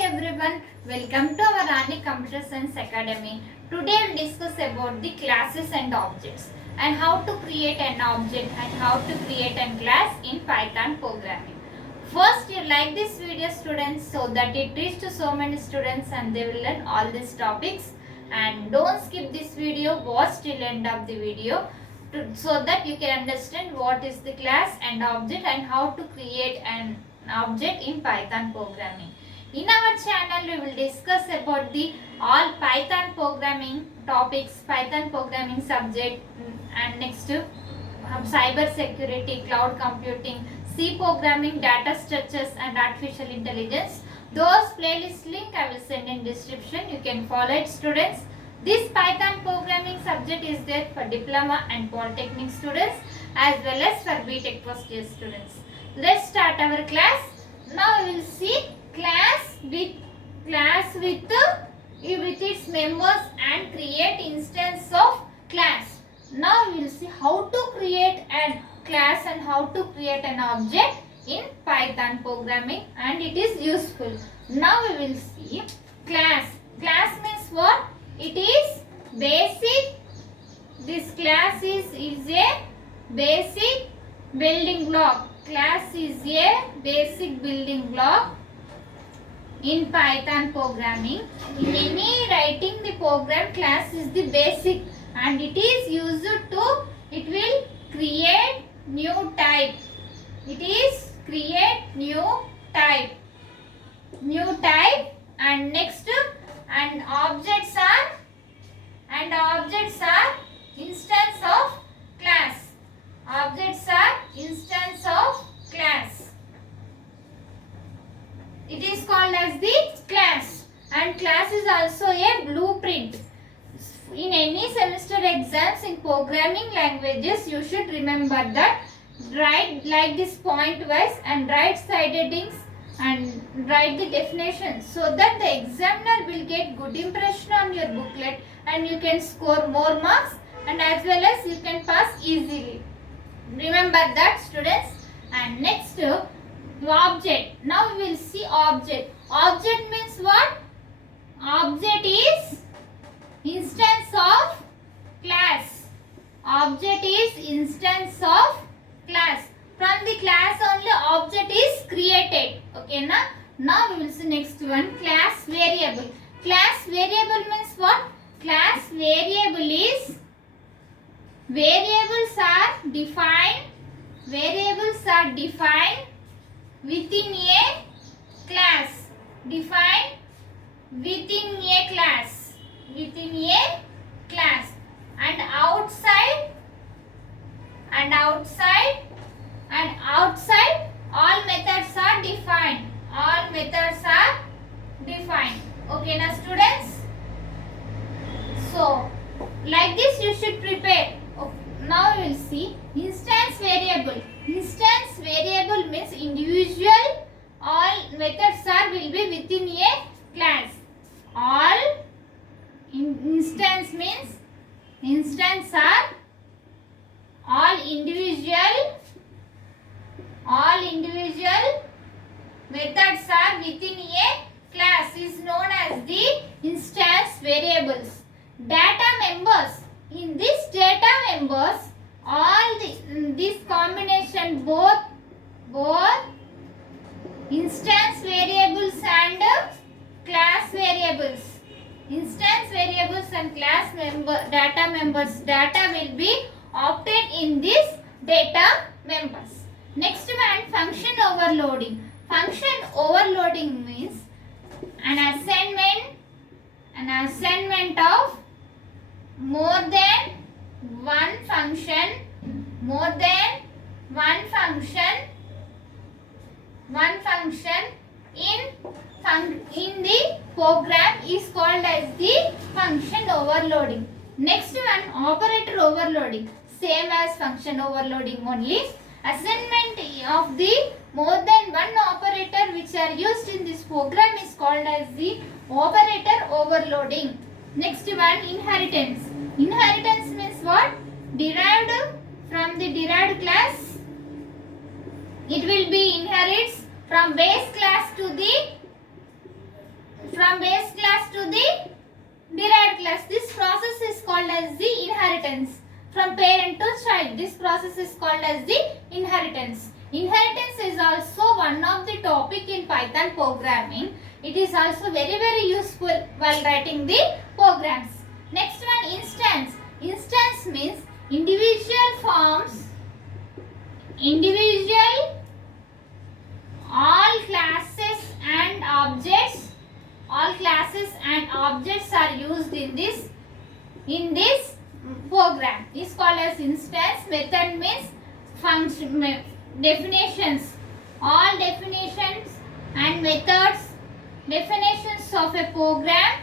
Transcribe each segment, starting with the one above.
everyone, welcome to our Rani Computer Science Academy. Today we will discuss about the classes and objects and how to create an object and how to create a class in Python programming. First, you like this video students so that it reaches to so many students and they will learn all these topics. And don't skip this video, watch till end of the video so that you can understand what is the class and object and how to create an object in Python programming. In our channel, we will discuss about the all Python programming topics, Python programming subject, and next cyber security, cloud computing, C programming, data structures, and artificial intelligence. Those playlist link I will send in description. You can follow it, students. This Python programming subject is there for diploma and polytechnic students as well as for B.tech first year students. Let's start our class. Now we will see class with its members and create instance of class. Now we will see how to create a class and how to create an object in Python programming, and it is useful. Now we will see class. Class means what? It is basic. This class is a basic building block. Class is a basic building block in Python programming. In any writing the program, class is the basic and it is used to, it will create new type. It is create new type. And next and objects are instance of class. Objects are instance of class. It is called as the class, and class is also a blueprint. In any semester exams in programming languages, you should remember that write like this point wise and write side headings and write the definition so that the examiner will get good impression on your booklet and you can score more marks and as well as you can pass easily. Remember that, students. And next object. Now we will see object. Object means what? Object is instance of class. Object is instance of class. From the class only object is created. Okay, na? Now we will see next one, class variable. Class variable means what? Class variable is variables are defined within a class. Defined within a class. And outside all methods are defined. Okay, now students. So like this you should prepare. Now we will see instance variable. Instance variable means individual. All methods will be within a class. All instance means instance are all individual methods are within a class is known as the instance variables. Data members. In this data members, all this combination both instance variables and class variables. Instance variables and class data members. Data will be obtained in this data members. Next one, function overloading. Function overloading means an assignment of more than one function in the program is called as the function overloading. Next one, operator overloading. Same as function overloading only. Assignment of the more than one operator which are used in this program is called as the operator overloading. Next one, inheritance. Inheritance means what? Derived from the derived class. It will be inherits from base class to the class. This process is called as the inheritance from parent to child. This process is called as the inheritance. Inheritance is also one of the topic in Python programming. It is also very useful while writing the programs. Next one, instance. Instance means individual forms, individual all classes and objects. All classes and objects are used in this program. Is called as instance. Method means function definitions. All definitions and methods, definitions of a program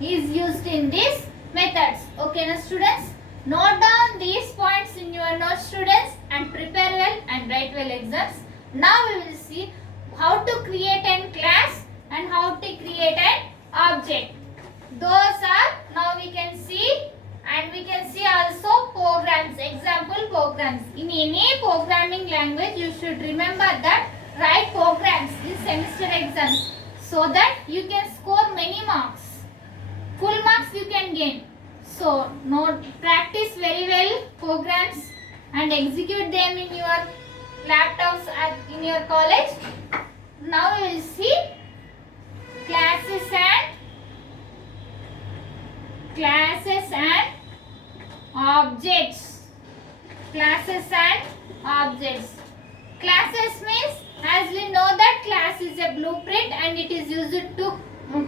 is used in these methods. Okay, now students, note down these points in your notes, students, and prepare well and write well exams. Now we will see how to create a class and how to create an object. Those are, now we can see, and we can see also programs, example programs. In any programming language, you should remember that write programs in semester exams so that you can score many marks. Full marks you can gain. So, practice very well programs and execute them in your laptops and in your college. Now we will see classes and objects. Classes and objects. Classes means, as we know that class is a blueprint and it is used to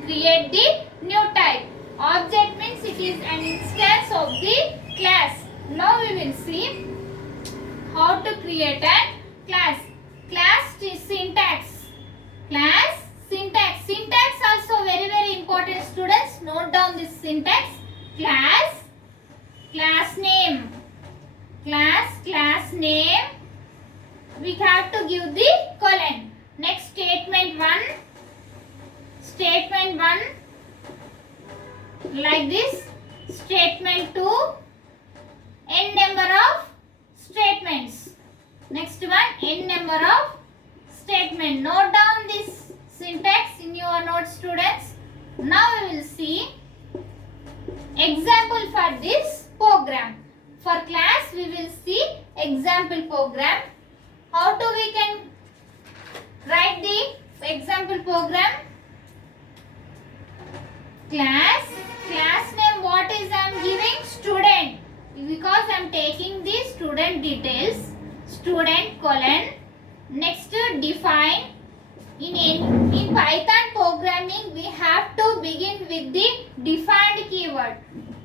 create the new type. Object means it is an instance of the class. Now we will see how to create a class. Class syntax. Class syntax. Syntax also very important, students. Note down this syntax. Class, class name. Class name. We have to give the colon. Next, statement 1. Statement 1 like this. Statement 2. N number of statements. Next one, n number of statement. Note down this syntax in your notes, students. Now we will see example for this program. For class we will see example program. How to we can write the example program? Class name, what is I am giving? Student. Because I am taking the student details. Student colon. Next, define. In Python programming, we have to begin with the defined keyword.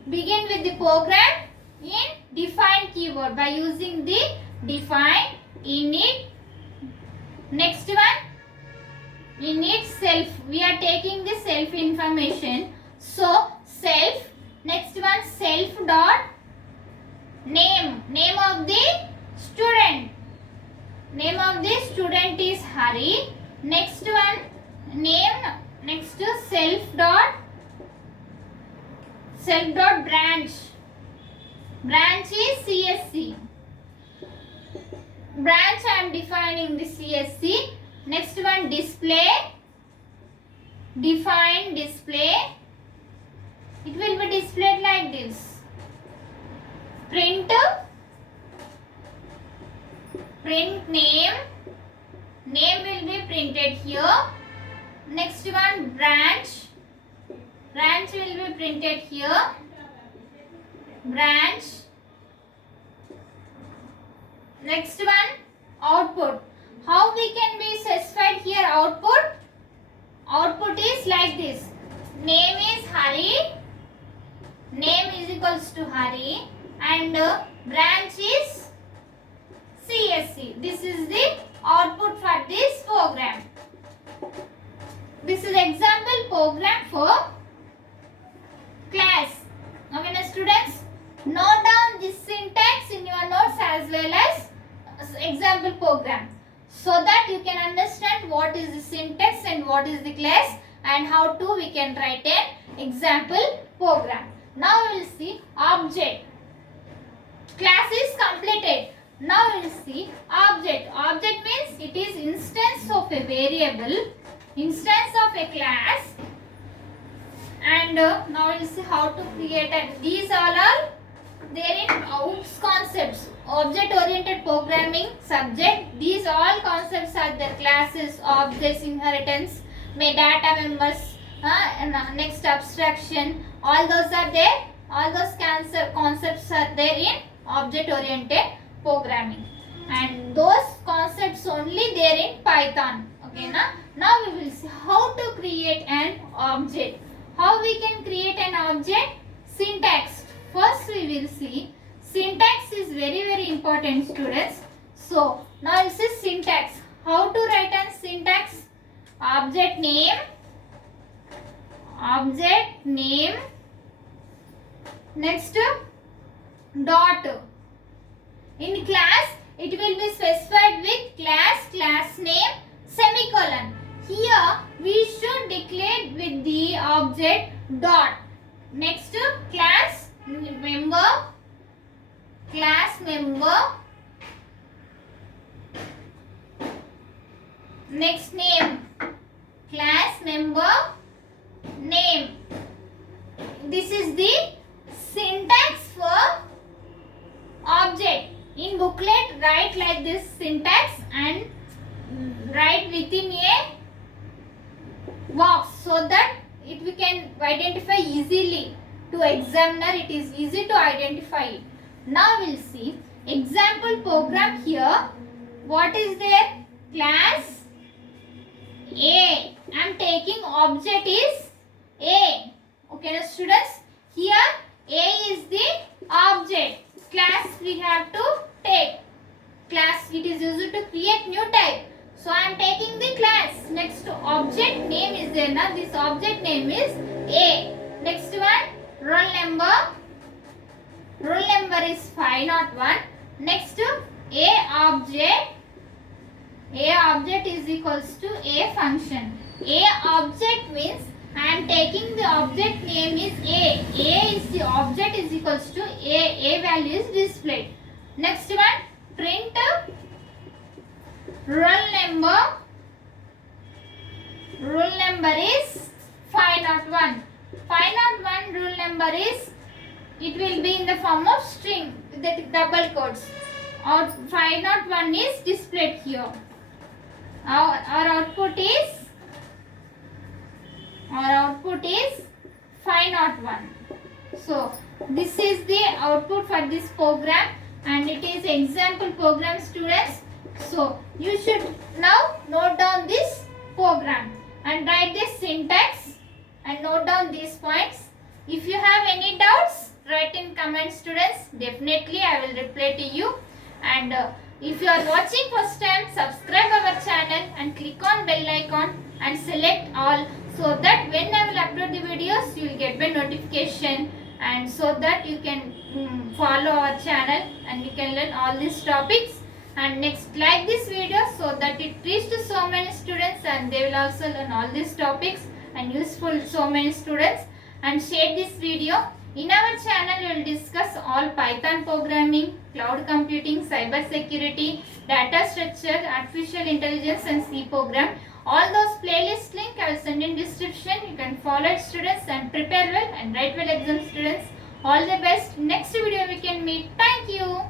Begin with the program in defined keyword by using the define, init. Next one, init self. We are taking the self information. So self. Next one, self dot name. Name of the student. Name of the student is Hari. Next one, name. Next self dot branch. Branch is CSC. Branch I am defining the CSC. Next one, display. Define display. It will be displayed like this. Print name. Name will be printed here. Next one, branch. Branch will be printed here. Branch. Next one, output. How we can be specified here output? Output is like this. Name is Hari. Name is equals to Hari. And branch is CSC. This is the output for this program. This is example program for class. Okay, now students, note down this syntax in your notes as well as example program, so that you can understand what is the syntax and what is the class and how to we can write an example program. Now we will see object. Class is completed. Now we will see object. Object means it is instance of a variable, instance of a class. And now we'll see how to create, and these all are there in OOPS concepts, object oriented programming subject. These all concepts are the classes, objects, inheritance, data members, and next abstraction, all those are there. All those concepts are there in object oriented programming, and those concepts only there in Python. Okay, now we will see how to create an object. How we can create an object? Syntax. First we will see syntax is very important, students. So now this is syntax. How to write an syntax? Object name, next dot. In class it will be specified with class name, semicolon. Here we should declare with the object dot. Next class member, next name, class member name. This is the syntax for object. In booklet write like this syntax and write within a box so that we can identify easily. To examiner it is easy to identify it. Now we'll see example program here. What is there? Class A. I am taking object is A. Okay, now students, here A is the object. Class we have to take. Class it is used to create new type. So I am taking the class. Next object name is there. Now this object name is A. Next one, roll number. Roll number is 501. Next A object is equals to A function. A object means I am taking the object name is A. A is the object is equals to A. A value is displayed. Next one, print roll number. Roll number is 501. 501 roll number is, it will be in the form of string with the double quotes. Our 501 is displayed here. Our output is 501. So this is the output for this program, and it is example program, students. So you should now note down this program and write this syntax and note down these points. If you have any doubts, write in comments, students. Definitely I will reply to you. And if you are watching first time, subscribe our channel and click on bell icon and select all, so that when I will upload the videos you will get my notification, and so that you can follow our channel and you can learn all these topics. And next, like this video so that it reaches to so many students and they will also learn all these topics and useful so many students. And share this video. In our channel we will discuss all Python programming, cloud computing, cyber security, data structure, artificial intelligence and C program. All those playlist link I will send in description. You can follow it, students, and prepare well and write well exam, students. All the best. Next video we can meet. Thank you.